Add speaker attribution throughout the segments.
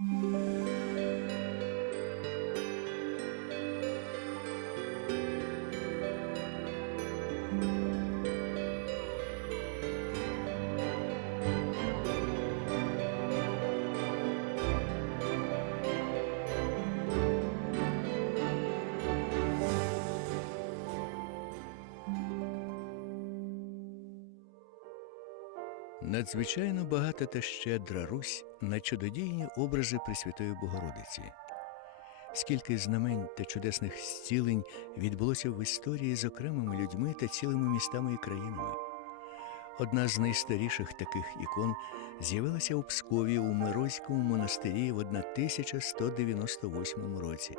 Speaker 1: Música Надзвичайно багата та щедра Русь на чудодійні образи Пресвятої Богородиці. Скільки знамень та чудесних зцілень відбулося в історії з окремими людьми та цілими містами і країнами. Одна з найстаріших таких ікон з'явилася у Пскові у Мирозькому монастирі в 1198 році.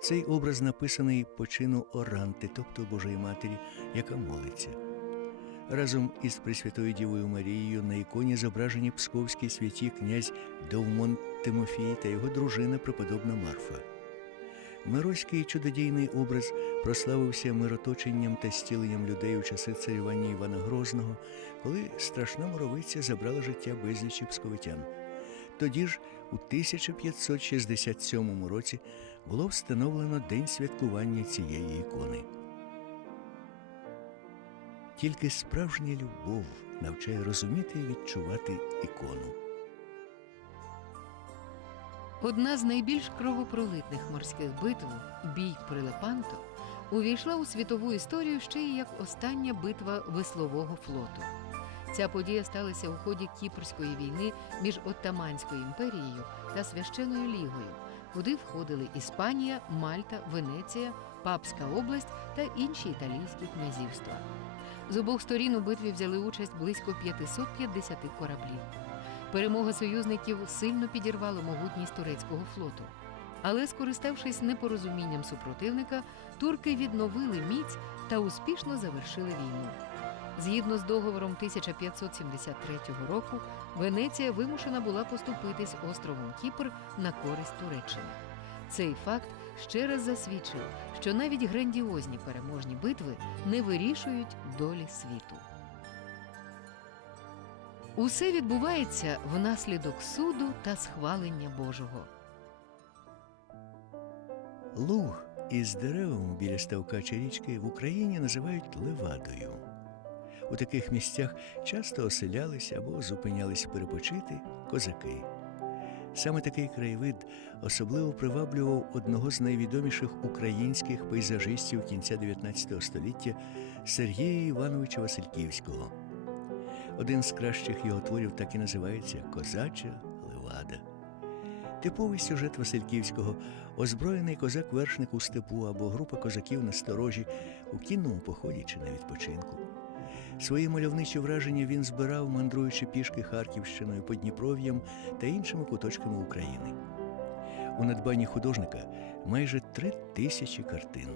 Speaker 1: Цей образ написаний по чину Оранти, тобто Божої Матері, яка молиться. Разом із Пресвятою Дівою Марією на іконі зображені псковські святі князь Довмон Тимофій та його дружина преподобна Марфа. Мирозький чудодійний образ прославився мироточенням та стіленням людей у часи царювання Івана Грозного, коли страшна моровиця забрала життя безлічі псковитян. Тоді ж, у 1567 році, було встановлено день святкування цієї ікони. Тільки справжня любов навчає розуміти і відчувати ікону.
Speaker 2: Одна з найбільш кровопролитних морських битв бій при Лепанто увійшла у світову історію ще й як остання битва веслового флоту. Ця подія сталася у ході Кіпрської війни між Оттаманською імперією та Священною Лігою, куди входили Іспанія, Мальта, Венеція, Папська область та інші італійські князівства. З обох сторін у битві взяли участь близько 550 кораблів. Перемога союзників сильно підірвала могутність турецького флоту. Але, скориставшись непорозумінням супротивника, турки відновили міць та успішно завершили війну. Згідно з договором 1573 року, Венеція вимушена була поступитись островом Кіпр на користь Туреччини. Цей факт ще раз засвідчив, що навіть грандіозні переможні битви не вирішують долі світу. Усе відбувається внаслідок суду та схвалення Божого.
Speaker 1: Луг із деревом біля ставка чи річки в Україні називають левадою. У таких місцях часто оселялися або зупинялись перепочити козаки. Саме такий краєвид особливо приваблював одного з найвідоміших українських пейзажистів кінця 19 століття Сергія Івановича Васильківського. Один з кращих його творів так і називається Козача Левада. Типовий сюжет Васильківського озброєний козак-вершник у степу або група козаків на сторожі у кінному поході чи на відпочинку. Свої мальовничі враження він збирав, мандруючи пішки Харківщиною, Подніпров'ям та іншими куточками України. У надбанні художника майже три тисячі картин.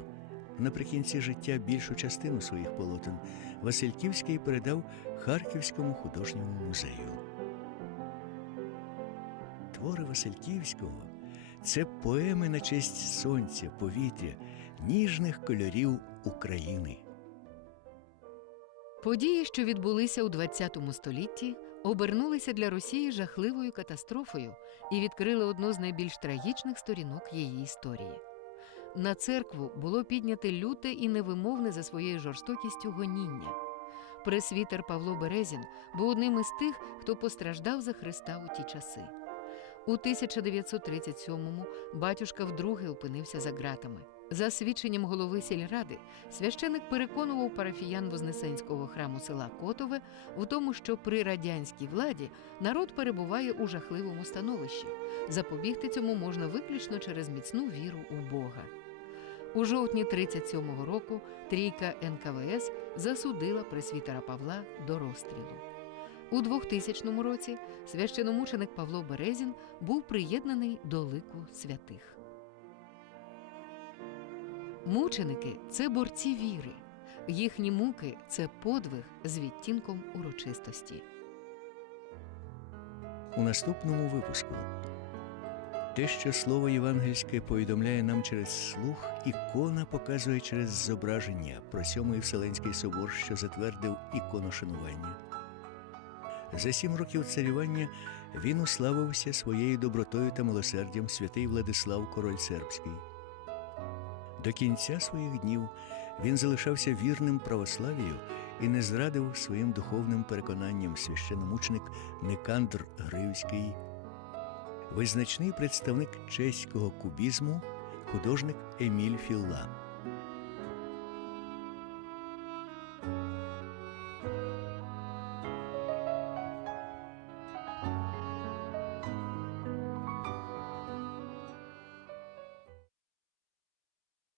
Speaker 1: Наприкінці життя більшу частину своїх полотен Васильківський передав Харківському художньому музею. Твори Васильківського це поеми на честь сонця, повітря, ніжних кольорів України.
Speaker 2: Події, що відбулися у ХХ столітті, обернулися для Росії жахливою катастрофою і відкрили одну з найбільш трагічних сторінок її історії. На церкву було підняте люте і невимовне за своєю жорстокістю гоніння. Пресвітер Павло Березін був одним із тих, хто постраждав за Христа у ті часи. У 1937-му батюшка вдруге опинився за ґратами. За свідченням голови сільради, священик переконував парафіян Вознесенського храму села Котове в тому, що при радянській владі народ перебуває у жахливому становищі. Запобігти цьому можна виключно через міцну віру у Бога. У жовтні 37-го року трійка НКВС засудила пресвітера Павла до розстрілу. У 2000 році священомученик Павло Березін був приєднаний до лику святих. Мученики це борці віри. Їхні муки це подвиг з відтінком урочистості.
Speaker 1: У наступному випуску те, що слово євангельське повідомляє нам через слух, ікона показує через зображення про сьомий Вселенський собор, що затвердив іконошанування. За сім років царювання Він уславився своєю добротою та милосердям святий Владислав Король Сербський. До кінця своїх днів він залишався вірним православію і не зрадив своїм духовним переконанням священомученик Никандр Гривський, визначний представник чеського кубізму, художник Еміль Філла.